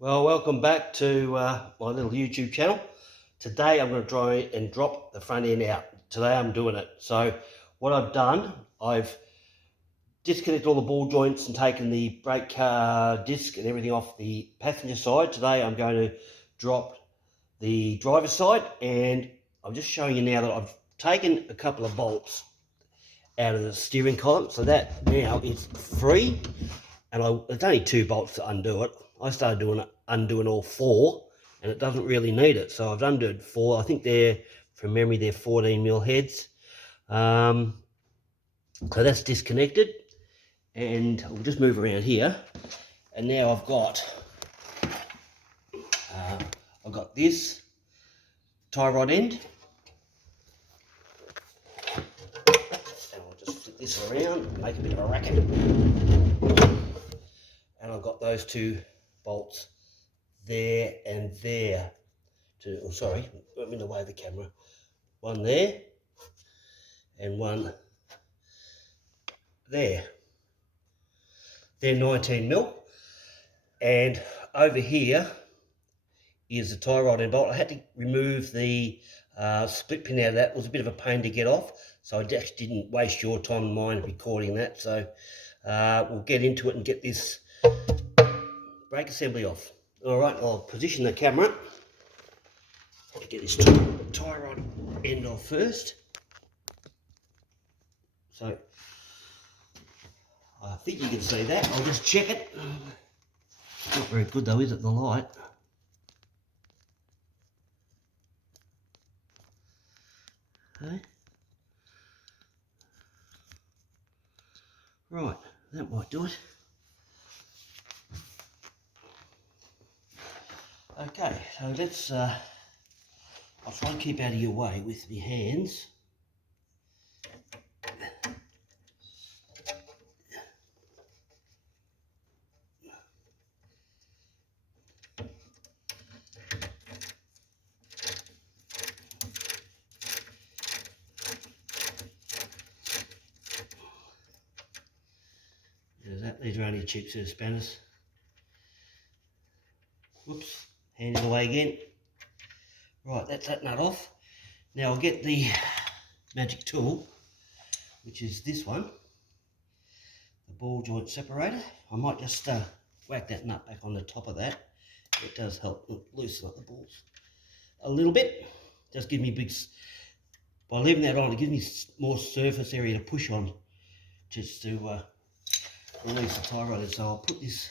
Well, welcome back to my little YouTube channel. Today I'm going to try and drop the front end out. Today I'm doing it. So what I've done, I've disconnected all the ball joints and taken the brake disc and everything off the passenger side. Today I'm going to drop the driver's side, and I'm just showing you now that I've taken a couple of bolts out of the steering column, so that now it's free. And it's only 2 bolts to undo it. I started undoing all 4, and it doesn't really need it. So I've undone 4. I think from memory, they're 14mm heads. So that's disconnected, and we'll just move around here. And now I've got this tie rod end, and I'll just flip this around and make a bit of a racket. And I've got those 2 bolts there and there. Sorry, I'm in the way of the camera. One there and one there. They're 19mm. And over here is the tie rod and bolt. I had to remove the split pin out of that. It was a bit of a pain to get off, so I just didn't waste your time and mine recording that. So we'll get into it and get this brake assembly off. All right, I'll position the camera to get this tie rod end off first. So I think you can see that. I'll just check it. Not very good though, is it, the light? Okay. Right, that might do it. Okay, so let's, I'll try and keep out of your way with my hands. There's that, these are only a cheap set of spanners. Whoops, hand it away again. Right, that's that nut off. Now I'll get the magic tool, which is this one, the ball joint separator. I might just whack that nut back on the top of that. It does help loosen up the balls a little bit. Just give me by leaving that on, it gives me more surface area to push on, just to release the tie rod. So I'll put this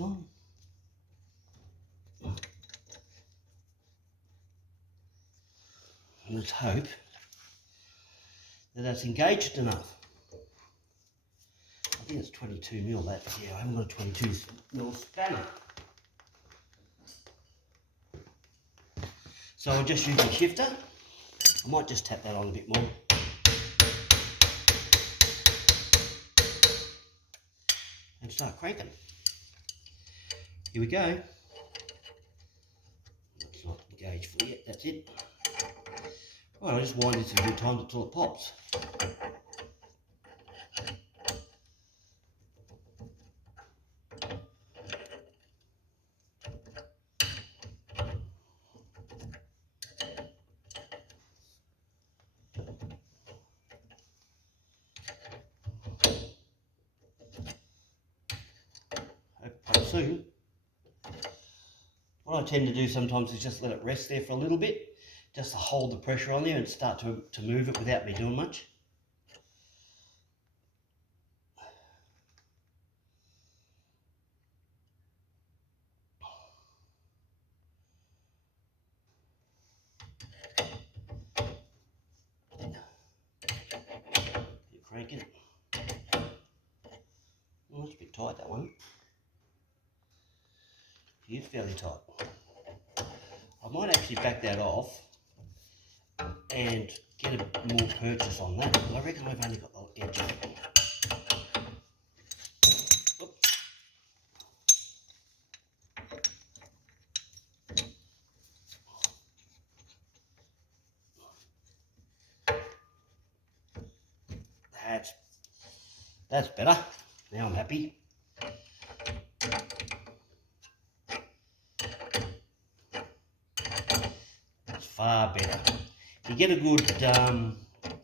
on. And let's hope that that's engaged enough. I think it's 22mm that. Yeah, I haven't got a 22mm spanner. So I'll just use the shifter. I might just tap that on a bit more. And start cranking. Here we go. It's not engaged fully yet, that's it. Well, I'll just wind this a few times until it pops. Soon. What I tend to do sometimes is just let it rest there for a little bit, just to hold the pressure on there and start to move it without me doing much. Keep cranking it. Oh, that's a bit tight, that one. It is fairly tight. I might actually back that off and get a more purchase on that, because I reckon I've only got the edge of it. That's better. Now I'm happy. That's far better. If you get a good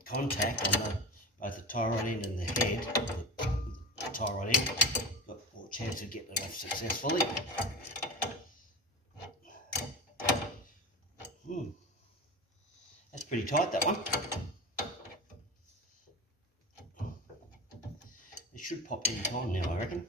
contact on both the tie rod end and the head, the tie rod end, you've got more chance of getting it off successfully. That's pretty tight, that one. It should pop any time now, I reckon.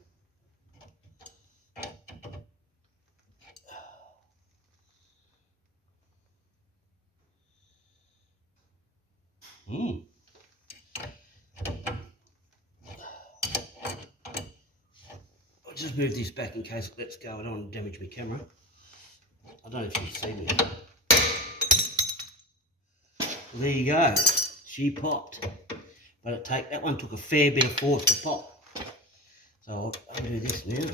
I'll just move this back in case it lets go and on damage my camera. I don't know if you can see me. Well, there you go. She popped. But that one took a fair bit of force to pop. So I'll do this now.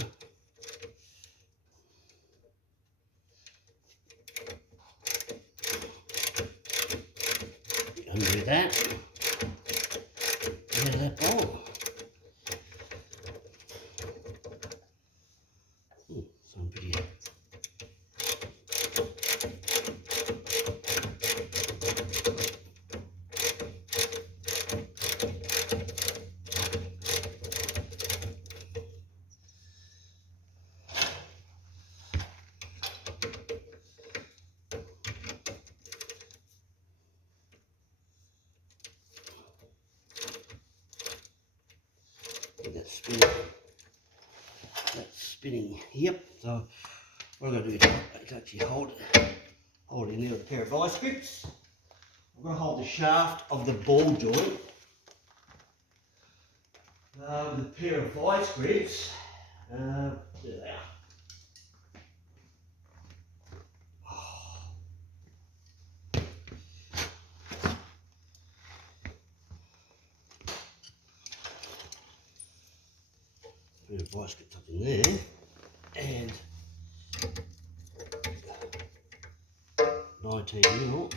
Undo that. Get rid of that bowl. Some pretty. That's spinning. Yep. So what I'm going to do is actually hold it in there with a pair of vice grips. I'm going to hold the shaft of the ball joint with a pair of vice grips. There they are. Bit of vice grips up in there, and 19 mil.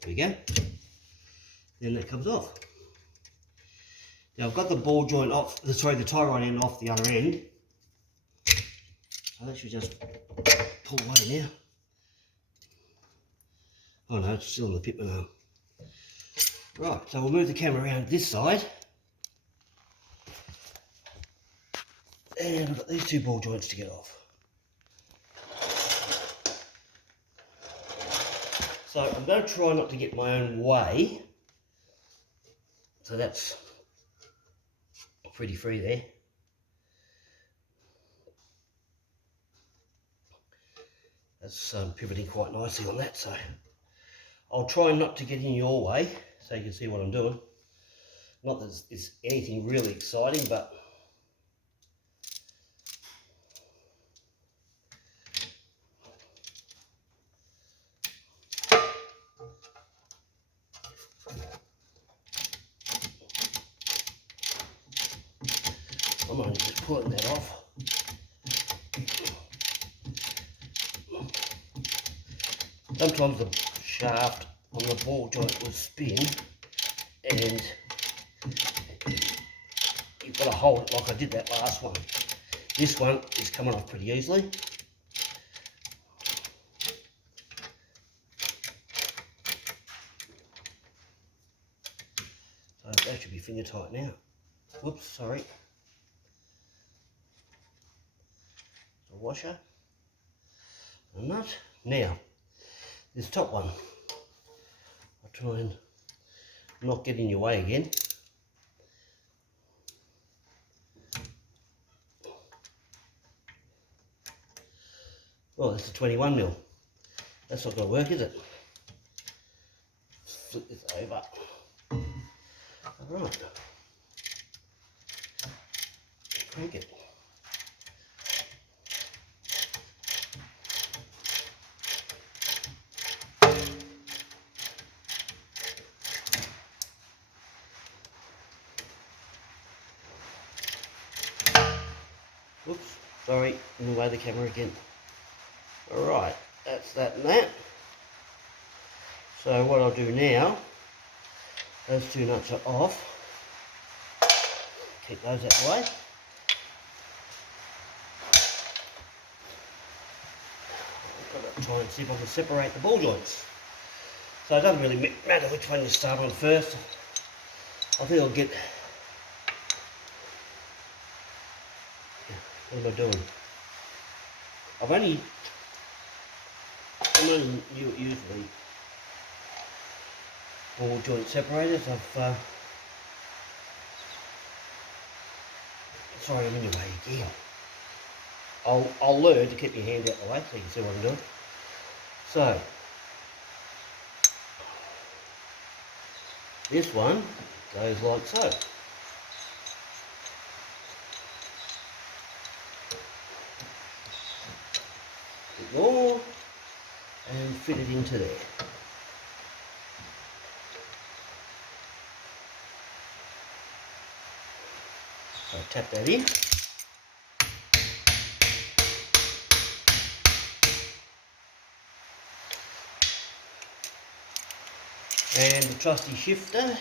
There we go. Then that comes off. Now I've got the ball joint off, the tie rod end off the other end. So that should just pull away now. Oh no, it's still on the Pitman arm. Right, so we'll move the camera around this side. And I've got these two ball joints to get off. So I'm going to try not to get my own way. So that's pretty free there. That's pivoting quite nicely on that, so I'll try not to get in your way so you can see what I'm doing. Not that it's anything really exciting, but I'm only just pulling that off. Sometimes the shaft on the ball joint will spin and you've got to hold it like I did that last one. This one is coming off pretty easily. So that should be finger tight now. Whoops, sorry. A washer, a nut. Now, this top one, I'll try and not get in your way again. Well, it's a 21 mil. That's not going to work, is it? Flip this over. Alright. Crank it. Sorry, in the way of the camera again. Alright, that's that and that. So what I'll do now, those two nuts are off. Keep those out the way. I've got to try and see if I can separate the ball joints. So it doesn't really matter which one you start on first. I think I'll get... What am I doing? I'm only usually ball joint separators. Sorry, I'm in your way again. I'll learn to keep your hand out the way so you can see what I'm doing. So this one goes like so. Ignore and fit it into there. So tap that in. And the trusty shifter.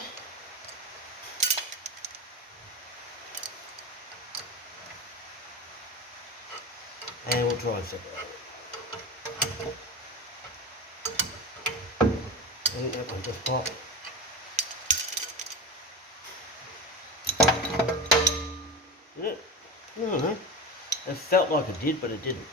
And we'll try and separate it. I think that one just popped. Did it? No. It felt like it did, but it didn't.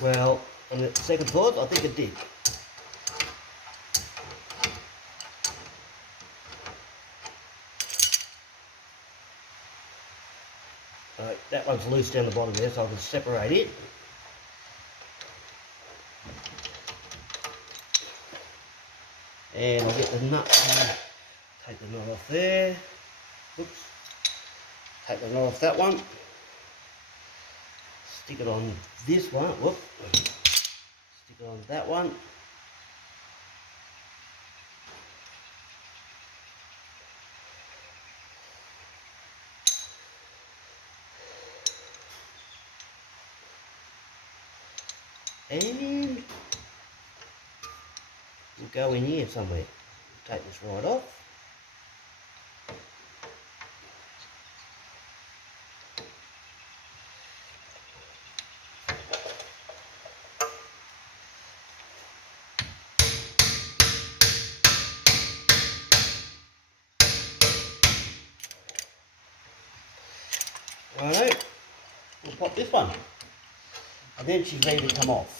Well, on the second thought, I think it did. That one's loose down the bottom there, so I can separate it. And I'll get the nut, take the nut off there. Oops. Take the nut off that one. Stick it on this one. Whoop. Stick it on that one. And we'll go in here somewhere. Take this right off. Alright, we'll pop this one. And then she's ready to come off.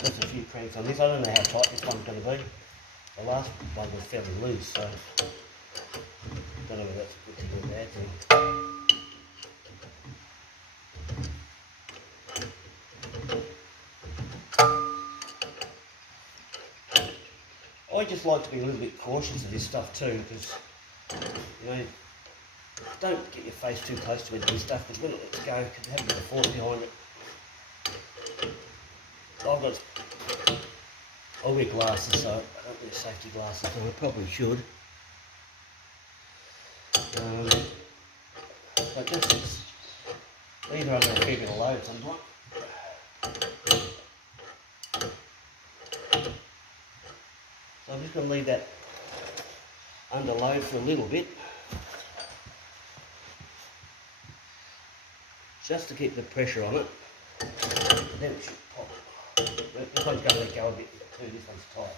There's a few cranks on this. I don't know how tight this one's going to be. The last one was fairly loose, so I don't know whether that's a good thing or a bad thing. I just like to be a little bit cautious of this stuff too, because, you know, don't get your face too close to any of this stuff, because when it lets go, it can have a bit of force behind it. I wear glasses, so I don't wear safety glasses, so I probably should. But just these are under a fair bit of load sometimes. So I'm just going to leave that under load for a little bit, just to keep the pressure on it. And then it should pop. This one's going to let go a bit too, this one's tight.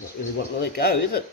Not really wanting to let go, is it?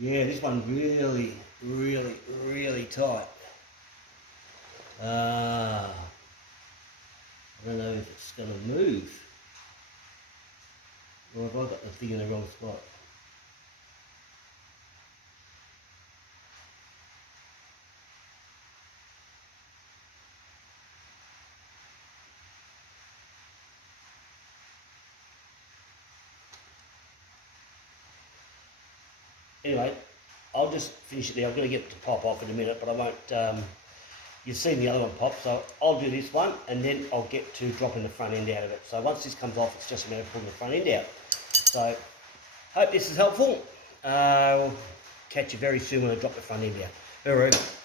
Yeah, this one's really, really, really tight. I don't know if it's going to move. Or have I got the thing in the wrong spot? Anyway, I'll just finish it there. I'm going to get it to pop off in a minute, but I won't. You've seen the other one pop, so I'll do this one and then I'll get to dropping the front end out of it. So once this comes off, it's just a matter of pulling the front end out. So hope this is helpful. We'll catch you very soon when I drop the front end out. Hooroo.